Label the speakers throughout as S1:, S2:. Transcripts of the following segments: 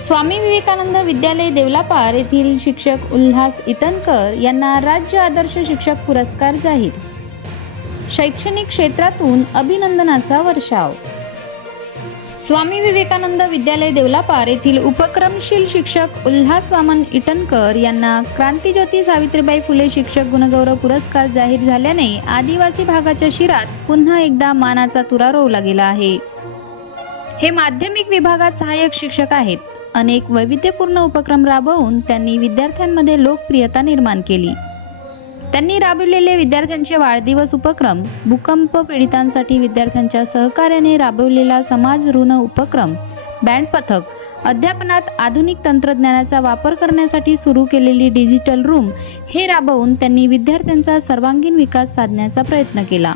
S1: स्वामी विवेकानंद विद्यालय देवलापार येथील शिक्षक उल्हास इटनकर यांना राज्य आदर्श शिक्षक पुरस्कार जाहीर. शैक्षणिक क्षेत्रातून अभिनंदनाचा वर्षाव. स्वामी विवेकानंद विद्यालय देवलापार येथील उपक्रमशील शिक्षक उल्हास वामन इटनकर यांना क्रांतीज्योती सावित्रीबाई फुले शिक्षक गुणगौरव पुरस्कार जाहीर झाल्याने आदिवासी भागाच्या शिरात पुन्हा एकदा मानाचा तुरा रोवला गेला आहे. हे माध्यमिक विभागात सहाय्यक शिक्षक आहेत. अनेक वैविध्यपूर्ण उपक्रम राबवून त्यांनी विद्यार्थ्यांमध्ये लोकप्रियता निर्माण केली. त्यांनी राबवलेले विद्यार्थ्यांचे वाढदिवस उपक्रम भूकंप पीडितांसाठी विद्यार्थ्यांच्या सहकार्याने राबवलेला समाज ऋण उपक्रम बँड पथक अध्यापनात आधुनिक तंत्रज्ञानाचा वापर करण्यासाठी सुरू केलेली डिजिटल रूम हे राबवून त्यांनी विद्यार्थ्यांचा सर्वांगीण विकास साधण्याचा प्रयत्न केला.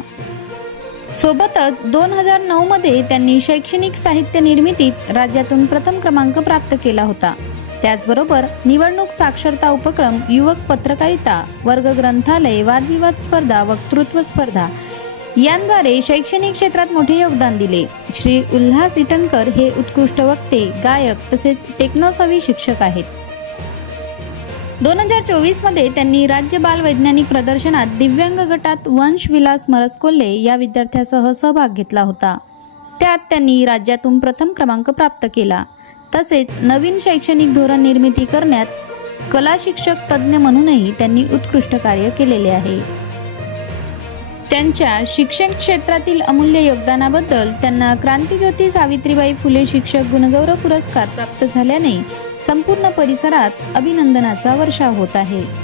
S1: सोबतच दोन हजार नऊ मध्ये त्यांनी शैक्षणिक साहित्य निर्मितीत राज्यातून प्रथम क्रमांक प्राप्त केला होता. त्याचबरोबर निवडणूक साक्षरता उपक्रम युवक पत्रकारिता वर्ग ग्रंथालय वादविवाद स्पर्धा वक्तृत्व स्पर्धा यांद्वारे शैक्षणिक क्षेत्रात मोठे योगदान दिले. श्री उल्हास इटनकर हे उत्कृष्ट वक्ते गायक तसेच टेक्नॉसॉवी शिक्षक आहेत. दोन हजार चोवीसमध्ये त्यांनी राज्य बाल वैज्ञानिक प्रदर्शनात दिव्यांग गटात वंश विलास मरसकोल्हे या विद्यार्थ्यासह सहभाग घेतला होता. त्यात त्यांनी राज्यातून प्रथम क्रमांक प्राप्त केला. तसेच नवीन शैक्षणिक धोरण निर्मिती करण्यात कला शिक्षक तज्ज्ञ म्हणूनही त्यांनी उत्कृष्ट कार्य केलेले आहे. त्यांच्या शिक्षण क्षेत्रातील अमूल्य योगदानाबद्दल त्यांना क्रांतीज्योती सावित्रीबाई फुले शिक्षक गुणगौरव पुरस्कार प्राप्त झाल्याने संपूर्ण परिसरात अभिनंदनाचा वर्षाव होत आहे.